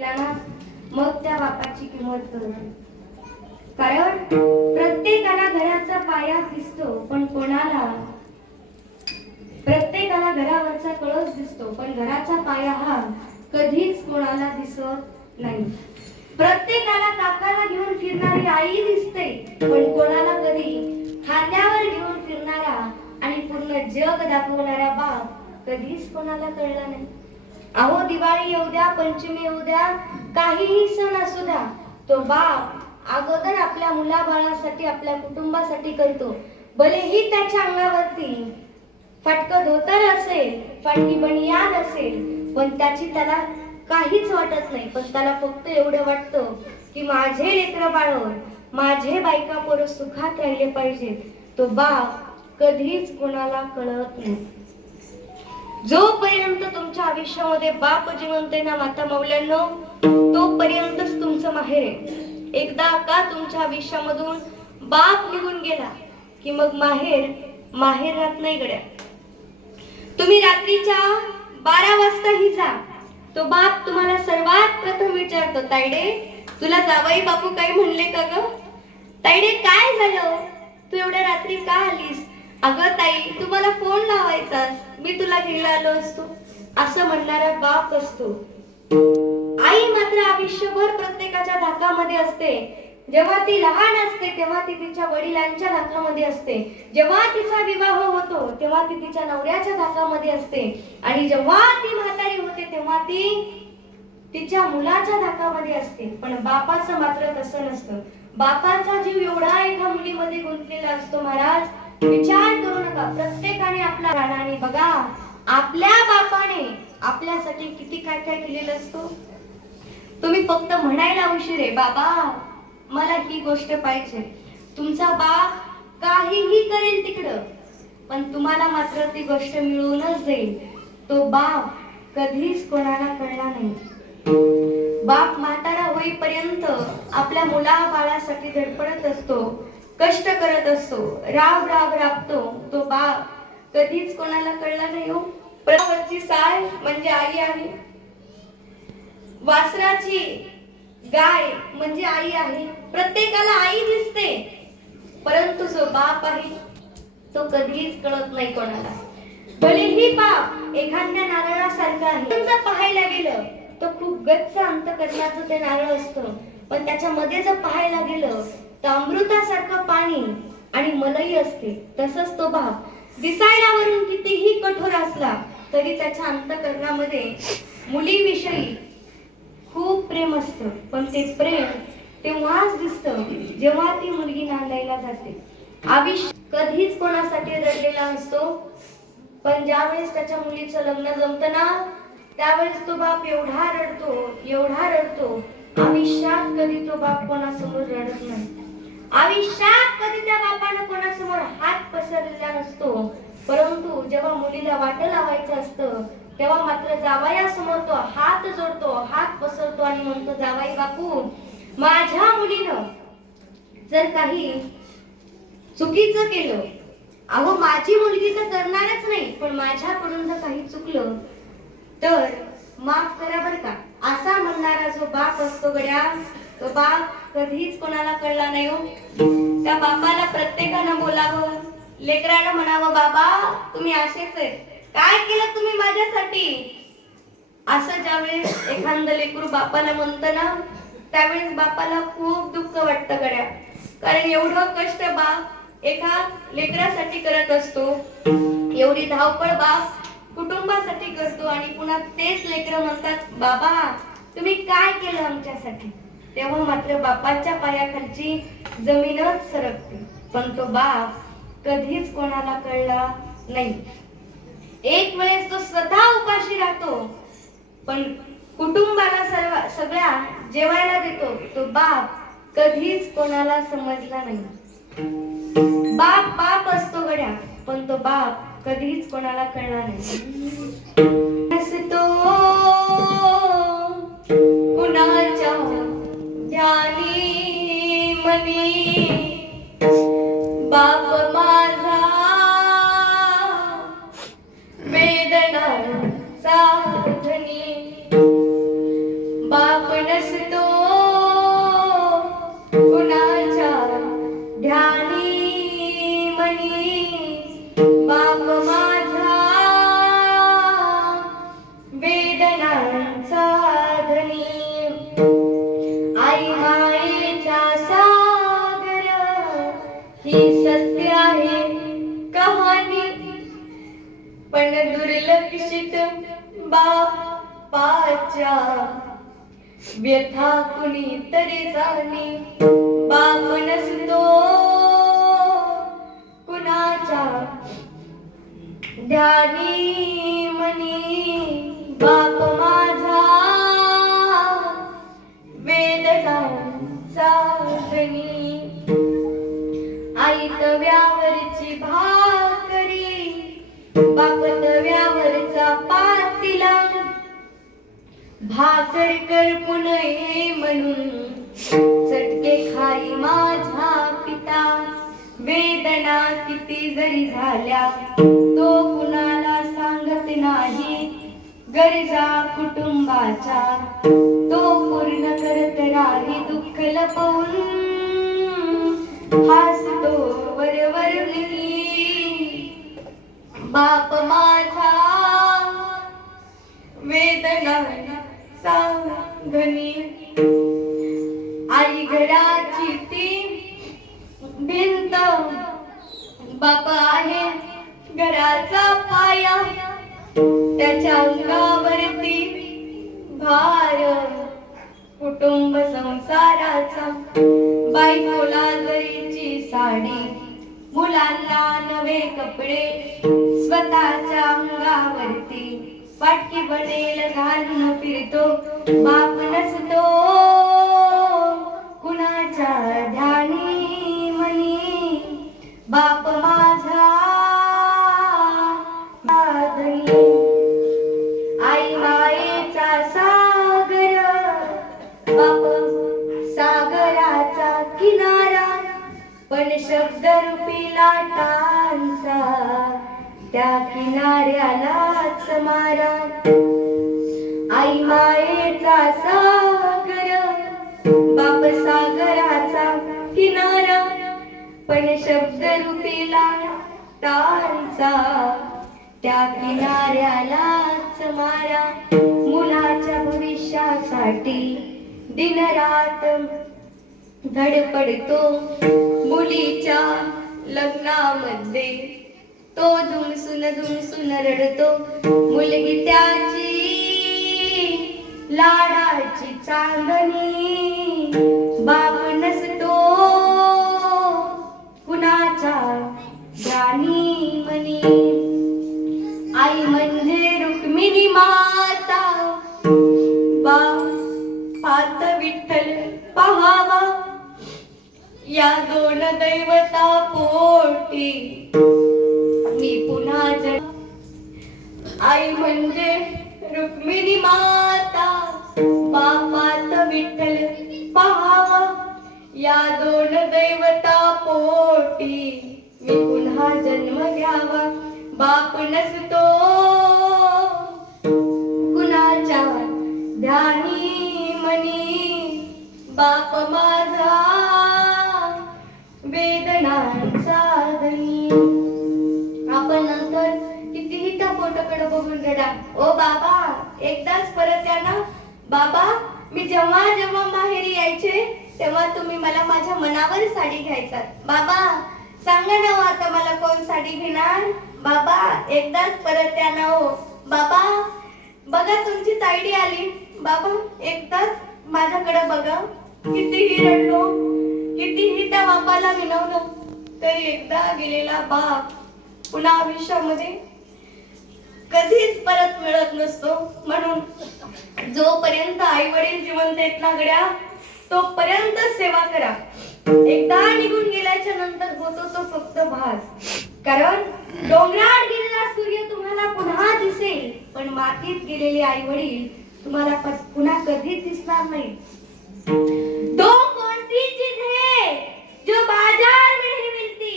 ना मग त्या बापाची किंमत कळते. कारण प्रत्येकाला घराचा पाया दिसतो, पण प्रत्येकाला घरावरचा कळस दिसतो, पण घराचा पाया हा कधीच कोणाला दिसत नाही. प्रत्येकाला काकाला घेऊन फिरणारी आई दिसते, पण कोणाला कधी खांद्यावर घेऊन फिरणारा आणि पूर्ण जग दाखवणारा बाप कधीच कोणाला कळला नाही. अहो, दिवाळी येऊ द्या, पंचमी येऊ द्या, काहीही सण असू द्या, तो बाप अगोदर आपल्या मुलाबाळासाठी, आपल्या कुटुंबासाठी करतो. भलेही त्याच्या अंगावरती फाटकं धोतर असेल, फाटकी बनियान असेल, पण त्याला काहीच वाटत नाही. पण त्याला फक्त एवढं वाटतं की माझे लेकरं बाळ, माझे बायका पोरं सुखात राहिले पाहिजेत. तो बाप कधीच कोणाला कळत नाही. जोपर्यंत तुमच्या आयुष्यामध्ये बाप जिवंत आहे ना माता मौल्यांनो, तोपर्यंतच तुमचं माहेर आहे. एकदा का तुमच्या आयुष्यामधून बाप निघून गेला की मग माहेर राहत नाही गड्या. तुम्ही रात्रीच्या 12 वाजताही जा, तो बाप तुम्हाला सर्वात प्रथम विचारतो, तायडे तुला जावई बापू काही म्हणले का ग? तायडे काय झालं, तू एवढ्या रात्री का आलीस? अगं ताई, तुम्हाला फोन लावायचास, मी तुला घ्यायला आलो असतो, असं म्हणणारा बाप असतो. आई मात्र आयुष्यभर प्रत्येकाच्या धाकामध्ये असते. जेव्हा ती लहान असते तेव्हा ती तिच्या वडिलांच्या धाकामध्ये असते. जेव्हा तिचा विवाह होतो तेव्हा ती तिच्या नवऱ्याच्या धाकामध्ये असते. आणि जेव्हा ती म्हातारी होते तेव्हा ती तिच्या मुलाच्या धाकामध्ये असते. पण बापाचं मात्र तसं नसतं. बापाचा जीव एवढा एका मुलीमध्ये गुंतलेला असतो महाराज, विचार करू नका. प्रत्येकाने आपल्या राणाने बघा, आपल्या बापाने आपल्यासाठी किती काय काय केलेलं असतो. तुम्ही फक्त म्हणायला उशीर आहे, बाबा मला ही गोष्ट पाहिजे. तुमचा बाप काहीही करेल तिकडं, पण तुम्हाला मात्र ती गोष्ट मिळूनच देईल. तो बाप कधीच कोणाला कळला नाही. बाप म्हातारा होईपर्यंत आपल्या मुला बाळासाठी धडपडत असतो, कष्ट करत असतो, राब राबतो. तो बाप कधीच कोणाला कळला नाही. हो, प्रवाची साय म्हणजे आई आहे, वासराची गाय म्हणजे आई आहे. प्रत्येकाला आई दिसते, परंतु जो बाप आहे तो कधीच कळत नाही कोणाला. भलेही बाप एखाद्या नारळासारखा आहे, जर पाहायला गेलं तो खूप गच्च अंतकरणाचं ते नारळ असतं, पण त्याच्यामध्ये जर पाहायला गेलं तर अमृतासारखं पाणी आणि मलई असते. तसंच तो बाप दिसायला वरून कितीही कठोर असला तरी त्याच्या अंतकरणामध्ये मुलीविषयी खूप प्रेम असतं. पण ते प्रेम तेव्हाच दिसतं जेव्हा ती मुलगी नांदायला जाते. आयुष्य कधीच कोणासाठी रडलेला असतो, पण ज्यावेळेस त्याच्या मुलीचं लग्न जमतं ना त्यावेळेस तो बाप एवढा रडतो. आयुष्यात कधी तो बाप कोणासमोर रडत नाही. आयुष्यात कधी त्या बापानं कोणासमोर हात पसरलेला नसतो. परंतु जेव्हा मुलीला वाट लावायचं असतं तेव्हा मात्र जावयासमोर तो हात जोडतो, हात पसरतो आणि म्हणतो, जावई बापू, माझ्या मुलीनं जर काही चुकीचं केलं, अहो माझी मुलगी तर करणारच नाही, पण माझ्याकडून जर काही चुकलं तर माफ करा बर का, असा म्हणणारा जो बाप असतो गड्या, तो बाप कधीच कोणाला कळला नाही. हो, त्या बापाला प्रत्येकानं बोलावं, लेकरानं म्हणावं, बाबा तुम्ही असेच आहेत, काय केलं तुम्ही माझ्यासाठी? असं ज्यावेळेस एखादं लेकरू बापाला म्हणतं ना त्यावेळेस बापाला खूप दुःख वाटतं गड्या. कारण एवढं कष्ट बाप एका लेकरासाठी करत असतो, एवढी धावपळ बाप कुटुंबासाठी करतो, आणि पुन्हा तेच लेकरं म्हणतात, बाबा तुम्ही काय केलं आमच्यासाठी? तेव्हा मात्र बापाच्या पायाखालची जमीनच सरकते. पण तो बाप कधीच कोणाला कळला नाही. एक वेळेस तो स्वतः उपाशी राहतो, पण कुटुंबाला सगळ्या जेवायला देतो. तो बाप कधीच कोणाला समजला नाही. बाप असतो गड्या, पण तो बाप कधीच कोणाला कळला नाही. असतो कुणाच्या ध्यानी मनी बाप माझा वेदना साधनी. बाप बाप नसतो कुणाच्या ध्यानी मनी, बाप माझा वेदनांचा धनी, आई मायेचा सागर ही सत्य आहे कहाणी, पण दुर्लक्षित बापाच्या व्यथा कुणी तरी जाणे, बाप नसतो कुणाच्या ध्यानी मनी, बाप माझा वेदनांचा धनी, आई तव्यावरची भाकरी, बाप तव्यावरचा पातीला, भाकर करपू नये म्हणून चटके खाई माझा पिता, वेदना किती जरी झाल्या तो कुणाला सांगत नाही, गरजा कुटुंबाच्या तो पूर्ण करत राही, दुःख लपवून हसतो वरवर मी, बाप माझा वेदना सांगणी, आई घराची ती भिंत, बाप आहे घराचा पाया, त्याच्या अंगावरती भार कुटुंब संसाराचा, बायकोला जरीची साडी, मुलांना नवे कपडे, स्वतःच्या अंगावरती पाटकी बनेल घालून फिरतो, बाप नसतो कुणाच्या ध्यानी मनी, बाप माझा धनी, आई मायेचा सागर, बाप सागराचा किनारा, पण शब्दरूपी लाटांचा त्या किनाऱ्यालाच मारा, आई मायेचा सागर, बाप सागराचा किनारा, पण शब्दरूपी लाटांचा त्या किनाऱ्यालाच मारा, मुलाच्या भविष्यासाठी दिनरात धडपडतो, मुलीच्या लग्नामध्ये तो धुमसून रडतो, मुलगी त्याची लाडाची चांदणी, बाप नसतो कुणाच्या ध्यानी मनी, आई म्हणजे रुक्मिणी माता, बापात विठ्ठल पहावा, या दोन दैवता पोटी मी पुन्हा आई म्हणजे रुक्मिणी माता, बापात विठ्ठल पहावा, या दोन दैवता पोटी मी पुन्हा जन्म घ्यावा, बाप नसतो कुणाच्या ध्यानी मनी, बाप माझा वेदनांचा धनी. आपण नंतर कितीही त्या फोटोकडे बघून रडा, ओ बाबा एकदाच परत या ना. बाबा मी जेव्हा जेव्हा माहेरी यायचे तेव्हा तुम्ही मला माझ्या मनावर साडी घ्यायचा. बाबा सांगा ना हो आता मला कोण साडी घेणार. बाबा एकदाच परत या ना हो. बाबा बघा तुमची ताईडी आली. बाबा एकदाच माझ्याकडे बघा. कितीही रडलो, कितीही त्या बापाला विनवलं तरी एकदा गेलेला बाप पुन्हा आयुष्यामध्ये कधीच परत मिळत नसतो. म्हणून जोपर्यंत आई वडील जिवंत आहेत ना गड्या तोपर्यंत सेवा करा. एकदा निघून गेल्याच्या नंतर होतो तो फक्त भास. कारण डोंगरात गेलेला सूर्य तुम्हाला पुन्हा दिसेल पण मातीत गेलेले आई वडील तुम्हाला पुन्हा कधीच दिसणार नाही. दो कौन सी चीज है जो बाजार में नहीं मिलती.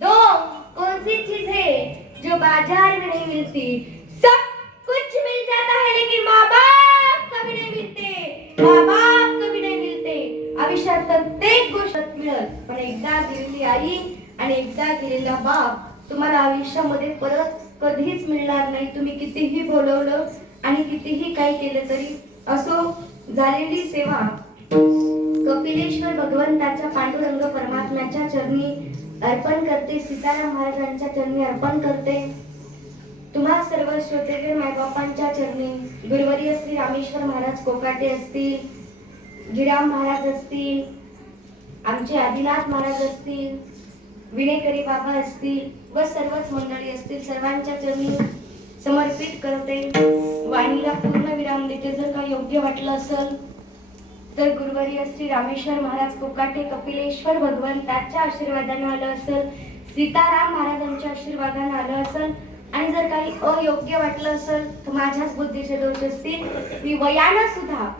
दो कौन सी चीज है जो बाजार में नहीं मिलती. सब कुछ मिल जाता है लेकिन माँ बाप कभी नहीं मिलते. आई आणि एकदा गेलेला बाप तुम्हाला आयुष्यामध्ये परत कधीच मिळणार नाही. तुम्ही कितीही बोलवलं आणि कितीही काही केलं तरी. असो, झालेली सेवा कपिलेश्वर भगवंताच्या पांडुरंग परमात्म्याच्या चरणी अर्पण करते. सीताराम महाराजांच्या चरणी अर्पण करते. तुम्हा सर्व श्रोतेय मायबापांच्या चरणी गुरुवर्य श्री रामेश्वर महाराज कोकाटे असतील, गिराम महाराज असतील, आमचे आदिनाथ महाराज असतील, विनेकरी बाबा असतील व सर्वच मंडळी असतील, सर्वांच्या चरणी समर्पित करते. वाणीला पूर्ण विराम देते. जर का योग्य वाटलं असेल तर गुरुवर्य श्री रामेश्वर महाराज कोकाटे कपिलेश्वर भगवंताच्या आशीर्वादाने आलं असेल, सीताराम महाराजांच्या आशीर्वादाने आलं असेल, आणि जर काही अयोग्य वाटलं असेल तर माझ्याच बुद्धीचे दोष असतील. मी वयानं सुद्धा